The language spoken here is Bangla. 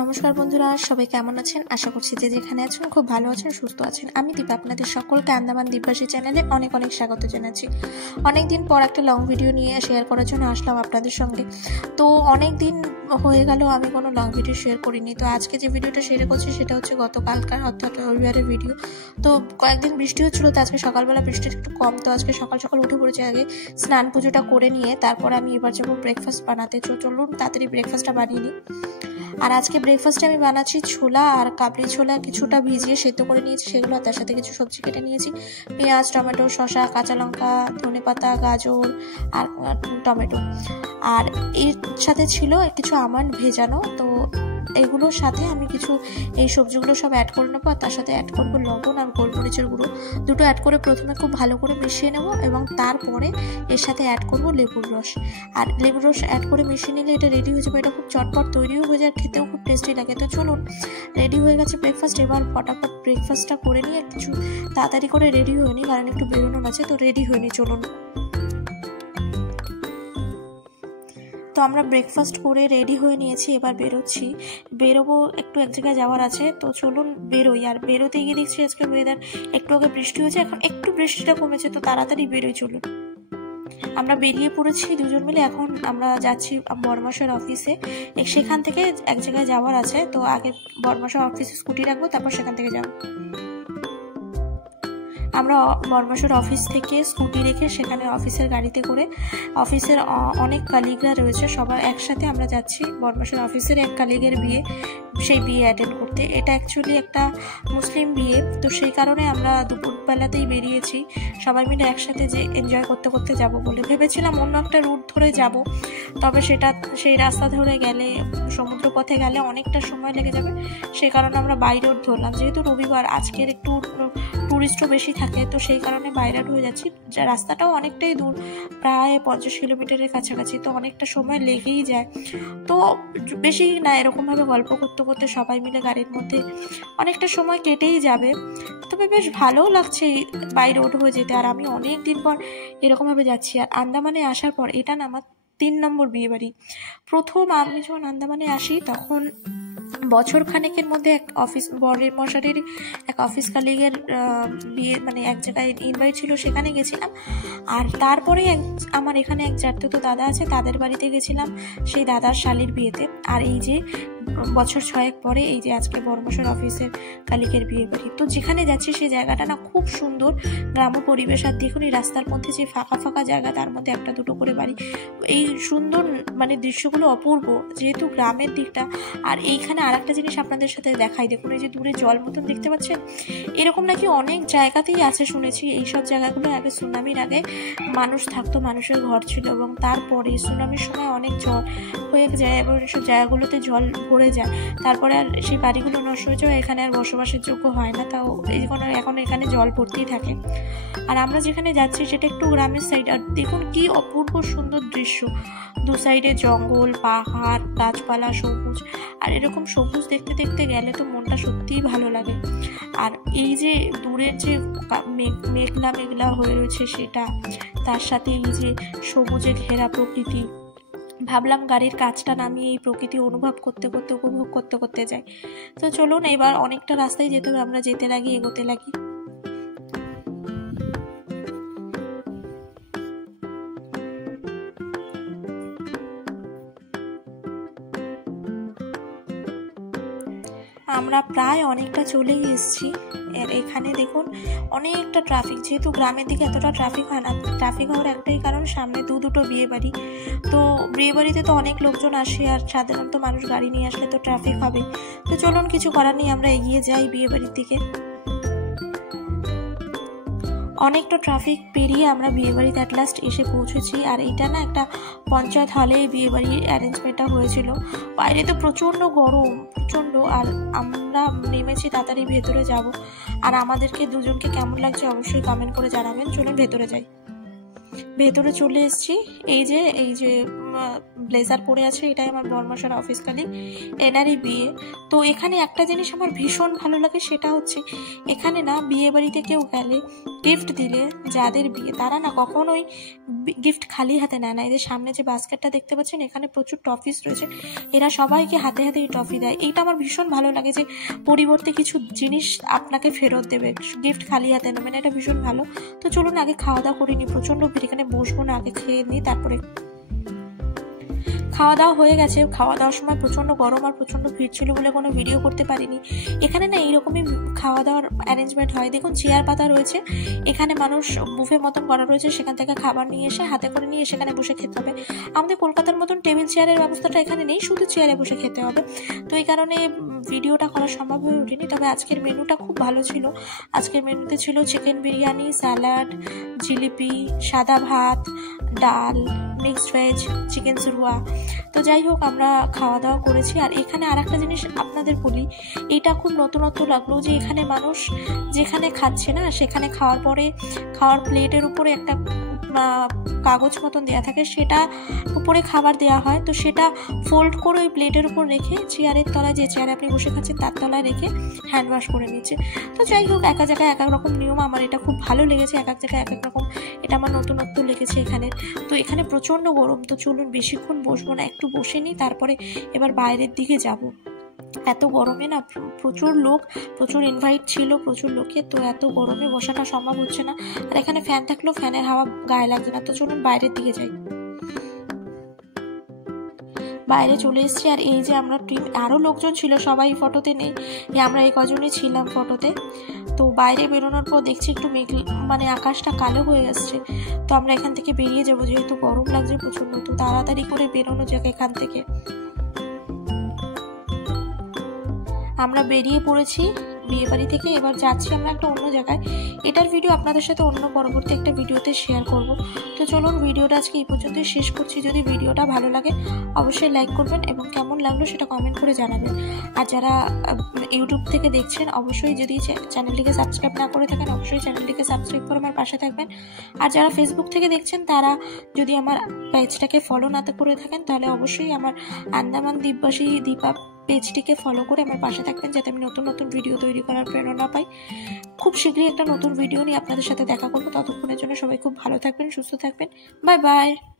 নমস্কার বন্ধুরা, সবাই কেমন আছেন? আশা করছি যে যেখানে আছেন খুব ভালো আছেন, সুস্থ আছেন। আমি দীপা আপনাদের সকলকে আন্দামান দ্বীপবাসী চ্যানেলে অনেক অনেক স্বাগত জানাচ্ছি। অনেকদিন পর একটা লং ভিডিও নিয়ে শেয়ার করার জন্য আসলাম আপনাদের সঙ্গে। তো অনেক দিন হয়ে গেল আমি কোনো লং ভিডিও শেয়ার করিনি। তো আজকে যে ভিডিওটা শেয়ার করছি সেটা হচ্ছে গতকালকার অর্থাৎ রবিবারের ভিডিও। তো কয়েকদিন বৃষ্টি হচ্ছিল, তো আজকে সকালবেলা বৃষ্টিটা একটু কম, তো আজকে সকাল সকাল উঠে পড়েছি। আগে স্নান পুজোটা করে নিয়ে তারপর আমি এবার যাবো ব্রেকফাস্ট বানাতে। চলুন তাড়াতাড়ি ব্রেকফাস্টটা বানিয়ে নিই। আর আজকে ব্রেকফাস্টে আমি বানাচ্ছি ছোলা আর কাবলি ছোলা কিছুটা ভিজিয়ে সেদ্ধ করে নিয়েছি সেগুলো, আর তার সাথে কিছু সবজি কেটে নিয়েছি, পেঁয়াজ, টমেটো, শসা, কাঁচা লঙ্কা, ধনেপাতা, গাজর আর টমেটো। আর এর সাথে ছিল কিছু আমন্ড ভেজানো। তো এগুলোর সাথে আমি কিছু এই সবজিগুলো সব অ্যাড করে নেবো, আর তার সাথে অ্যাড করবো লবণ আর গোলমরিচের গুঁড়ো। দুটো অ্যাড করে প্রথমে খুব ভালো করে মিশিয়ে নেব এবং তারপরে এর সাথে অ্যাড করবো লেবুর রস। আর লেবুর রস অ্যাড করে মিশিয়ে নিলে এটা রেডি হয়ে যাবে। এটা খুব চটপট তৈরিও হয়ে যায়, খেতেও খুব টেস্টি লাগে। তো চলুন, রেডি হয়ে গেছে ব্রেকফাস্ট। এবার ফটাফট ব্রেকফাস্টটা করে নিয়ে কিছু তাড়াতাড়ি করে রেডি হয়ে নিই, কারণ একটু বেরোনোর আছে। তো রেডি হয়ে নিই, চলুন। তো আমরা ব্রেকফাস্ট করে রেডি হয়ে নিয়েছি, এবার বেরোবো, একটু এক জায়গায় যাওয়ার আছে। তো চলুন বেরোই। আর বেরোতে গিয়ে দেখছি আজকে ওয়েদার একটু আগে বৃষ্টি হয়েছে, এখন একটু বৃষ্টিটা কমেছে, তো তাড়াতাড়ি বেরোই। চলুন, আমরা বেরিয়ে পড়েছি দুজন মিলে। এখন আমরা যাচ্ছি বড়মাসের অফিসে, সেখান থেকে এক জায়গায় যাওয়ার আছে। তো আগে বড়মাসের অফিসে স্কুটি রাখবো, তারপর সেখান থেকে যাবো। আমরা বড়মাসের অফিস থেকে স্কুটি রেখে সেখানে অফিসের গাড়িতে করে, অফিসের অনেক কালিগরা রয়েছে, সবার একসাথে আমরা যাচ্ছি বড়মাসের অফিসের এক কালিগের বিয়ে, সেই বিয়ে অ্যাটেন্ড করতে। এটা অ্যাকচুয়ালি একটা মুসলিম বিয়ে, তো সেই কারণে আমরা দুপুরবেলাতেই বেরিয়েছি সবাই মিলে একসাথে, যে এনজয় করতে করতে যাব বলে। ভেবেছিলাম অন্য একটা রুট ধরে যাব, তবে সেই রাস্তা ধরে গেলে, সমুদ্র পথে গেলে অনেকটা সময় লেগে যাবে। সেই কারণে আমরা বাই রোড ধরলাম, যেহেতু রবিবার আজকের একটু টুরিস্টও বেশি থাকে, তো সেই কারণে বাই রোড হয়ে যাচ্ছি। রাস্তাটাও অনেকটাই দূর, প্রায় 50 কিলোমিটারের কাছাকাছি, তো অনেকটা সময় লেগেই যায়। তো বেশি না, এরকমভাবে গল্প করতে করতে সবাই মিলে গাড়ির মধ্যে অনেকটা সময় কেটেই যাবে। তবে বেশ ভালোও লাগছে বাই রোড হয়ে যেতে। আর আমি অনেক দিন পর এরকমভাবে যাচ্ছি। আর আন্দামানে আসার পর এটা না আমার 3 নম্বর বিয়ে বাড়ি। প্রথম আমি যখন আন্দামানে আসি তখন বছর খানেকের মধ্যে এক অফিস বরের মশারির এক অফিস কালিগের বিয়ে, মানে এক জায়গায় ইনভাইট ছিল, সেখানে গেছিলাম। আর তারপরে আমার এখানে এক জাতীয় দাদা আছে, তাদের বাড়িতে গেছিলাম সেই দাদার শালির বিয়েতে। আর এই যে বছর 6 পরে এই যে আজকে বড়মাসের অফিসের কালিকের বিয়ে বাড়ি। তো যেখানে যাচ্ছি সেই জায়গাটা না খুব সুন্দর গ্রাম্য পরিবেশ। আর দেখুন এই রাস্তার মধ্যে যে ফাঁকা ফাঁকা জায়গা, তার মধ্যে একটা দুটো করে বাড়ি, এই সুন্দর মানে দৃশ্যগুলো অপূর্ব, যেহেতু গ্রামের দিকটা। আর এইখানে আর একটা জিনিস আপনাদের সাথে দেখাই, দেখুন এই যে দূরে জল মতন দেখতে পাচ্ছেন, এরকম নাকি অনেক জায়গাতেই আছে শুনেছি। এইসব জায়গাগুলো আগে সুনামির আগে মানুষ থাকতো, মানুষের ঘর ছিল, এবং তারপরে সুনামির সময় অনেক জল হয়ে যায় এবং এইসব জায়গাগুলোতে জল ভরে যায়। তারপরে আর সেই বাড়িগুলো নষ্ট হয়ে যায়, এখানে আর বসবাসের যোগ্য হয় না। তাও এখন এখানে জল ভর্তি থাকে। আর আমরা যেখানে যাচ্ছি সেটা একটু গ্রামের সাইড। আর দেখুন কি অপূর্ব সুন্দর দৃশ্য, দু সাইডে জঙ্গল, পাহাড়, গাছপালা, সবুজ। আর এরকম সবুজ দেখতে দেখতে গেলে তো মনটা সত্যিই ভালো লাগে। আর এই যে দূরের যে মেঘলা মেঘলা হয়ে রয়েছে সেটা, তার সাথে এই যে সবুজে ঘেরা প্রকৃতি, ভাবলাম গাড়ির কাজটা নামিয়ে এই প্রকৃতি অনুভব করতে করতে উপভোগ করতে করতে যাই। তো চলুন, এবার অনেকটা রাস্তায় যেতে হবে, আমরা যেতে লাগি, এগোতে লাগি। আমরা প্রায় অনেকটা চলেই এসেছি। এখানে দেখুন অনেকটা ট্রাফিক, যেহেতু গ্রামের দিকে এতটা ট্রাফিক হয় না। ট্রাফিক হওয়ার একটাই কারণ, সামনে দুটো বিয়ে বাড়ি। তো বিয়ে বাড়িতে তো অনেক লোকজন আসে, আর সাধারণত মানুষ গাড়ি নিয়ে আসলে তো ট্রাফিক হবে। তো চলুন, কিছু করার নেই, আমরা এগিয়ে যাই বিয়ে বাড়ির দিকে। অনেকটা ট্রাফিক পেরিয়ে আমরা বিয়েবাড়িতে অ্যাট লাস্ট এসে পৌঁছেছি। আর এইটা না একটা পঞ্চায়েত হলে বিয়েবাড়ির অ্যারেঞ্জমেন্টটা হয়েছিল। বাইরে তো প্রচণ্ড গরম, প্রচণ্ড। আর আমরা নেমেছি তাড়াতাড়ি ভেতরে যাব। আর আমাদেরকে দুজনকে কেমন লাগছে অবশ্যই কমেন্ট করে জানাবেন। চলুন ভেতরে যাই। ভেতরে চলে এসেছি। এই যে ব্লেজার পরে আছে, এটাই আমার বরমশার অফিস কালিগ, এনারই বিয়ে। তো এখানে একটা জিনিস আমার ভীষণ ভালো লাগে, সেটা হচ্ছে এখানে না বিয়ে বাড়িতে কেউ গেলে গিফট দিলে যাদের বিয়ে তারা না কখনোই গিফট খালি হাতে নেয় না। এদের সামনে যে বাস্কেটটা দেখতে পাচ্ছেন এখানে প্রচুর টফিস রয়েছে, এরা সবাইকে হাতে হাতে এই টফি দেয়। এইটা আমার ভীষণ ভালো লাগে যে পরিবর্তে কিছু জিনিস আপনাকে ফেরত দেবে, গিফট খালি হাতে নেবেন, এটা ভীষণ ভালো। তো চলুন আগে খাওয়া দাওয়া করিনি, প্রচন্ড ভিড়, এখানে বসবো না, আগে খেয়ে নিই তারপরে। খাওয়া দাওয়া হয়ে গেছে, খাওয়া দাওয়ার সময় প্রচন্ড গরম আর প্রচন্ড ভিড় ছিল বলে কোনো ভিডিও করতে পারিনি। এখানে না এইরকমই খাওয়া দাওয়ার অ্যারেঞ্জমেন্ট হয়, দেখুন চেয়ার পাতা রয়েছে, এখানে মানুষ বুফে মতন করা রয়েছে, সেখান থেকে খাবার নিয়ে এসে হাতে করে নিয়ে সেখানে বসে খেতে হবে। আমাদের কলকাতার মতন টেবিল চেয়ারের ব্যবস্থাটা এখানে নেই, শুধু চেয়ারে বসে খেতে হবে। তো এই কারণে ভিডিওটা করা সম্ভব হয়ে ওঠেনি। তবে আজকের মেনুটা খুব ভালো ছিল। আজকের মেনুতে ছিল চিকেন বিরিয়ানি, স্যালাড, জিলিপি, সাদা ভাত, ডাল, মিক্সড ভেজ, চিকেন সুরুয়া। তো যাই হোক আমরা খাওয়া দাওয়া করেছি। আর এখানে আর একটা জিনিস আপনাদের বলি, এটা খুব নতুনত্ব লাগলো যে এখানে মানুষ যেখানে খাচ্ছে না সেখানে খাওয়ার পরে খাওয়ার প্লেটের উপরে একটা কাগজ মতন দেওয়া থাকে, সেটা উপরে খাবার দেওয়া হয়, তো সেটা ফোল্ড করে ওই প্লেটের উপর রেখে চেয়ারের তলায়, যে চেয়ারে আপনি বসে খাচ্ছেন তার তলায় রেখে হ্যান্ড ওয়াশ করে নিচ্ছে। তো যাই হোক এক এক জায়গায় এক এক রকম নিয়ম, আমার এটা খুব ভালো লেগেছে, এক এক জায়গায় এক এক রকম, এটা আমার নতুনত্ব লেগেছে এখানে। তো এখানে প্রচণ্ড গরম, তো চলুন বেশিক্ষণ বসবো না, একটু বসে নিই তারপরে এবার বাইরের দিকে যাব। এত গরমে না প্রচুর লোক, প্রচুর ইনভাইট ছিল প্রচুর লোকের, তো এত গরমে বসাটা সম্ভব হচ্ছে না। আর এখানে ফ্যান থাকলেও ফ্যানের হাওয়া গায়ে লাগছে না। তো চলুন বাইরের দিকে যাই। বাইরে চলে এসেছি, আর এই যে আমরা টিম, আরও লোকজন ছিল, সবাই ফটোতে নেই, আমরা এই কজনই ছিলাম ফটোতে। তো বাইরে বেরোনোর পর দেখছি একটু মেঘ, মানে আকাশটা কালো হয়ে আসছে। তো আমরা এখান থেকে বেরিয়ে যাবো, যেহেতু গরম লাগছে প্রচণ্ড, তো তাড়াতাড়ি করে বেরোনো যাক এখান থেকে। আমরা বেরিয়ে পড়েছি বিয়ে বাড়ি থেকে, এবার যাচ্ছি আমরা একটা অন্য জায়গায়। এটার ভিডিও আপনাদের সাথে অন্য পরবর্তী একটা ভিডিওতে শেয়ার করব। তো চলুন ভিডিওটা আজকে এই পর্যন্তই শেষ করছি। যদি ভিডিওটা ভালো লাগে অবশ্যই লাইক করবেন এবং কেমন লাগলো সেটা কমেন্ট করে জানাবেন। আর যারা ইউটিউব থেকে দেখছেন অবশ্যই যদি চ্যানেলটিকে সাবস্ক্রাইব না করে থাকেন অবশ্যই চ্যানেলটিকে সাবস্ক্রাইব করে আমার পাশে থাকবেন। আর যারা ফেসবুক থেকে দেখছেন তারা যদি আমার পেজটাকে ফলো না করে থাকেন তাহলে অবশ্যই আমার আন্দামান দ্বীপবাসী দীপা পেজটিকে ফলো করে আমার পাশে থাকবেন, যাতে আমি নতুন নতুন ভিডিও তৈরি করার প্রেরণা পাই। খুব শীঘ্রই একটা নতুন ভিডিও নিয়ে আপনাদের সাথে দেখা করবো। ততক্ষণের জন্য সবাই খুব ভালো থাকবেন, সুস্থ থাকবেন। Bye bye.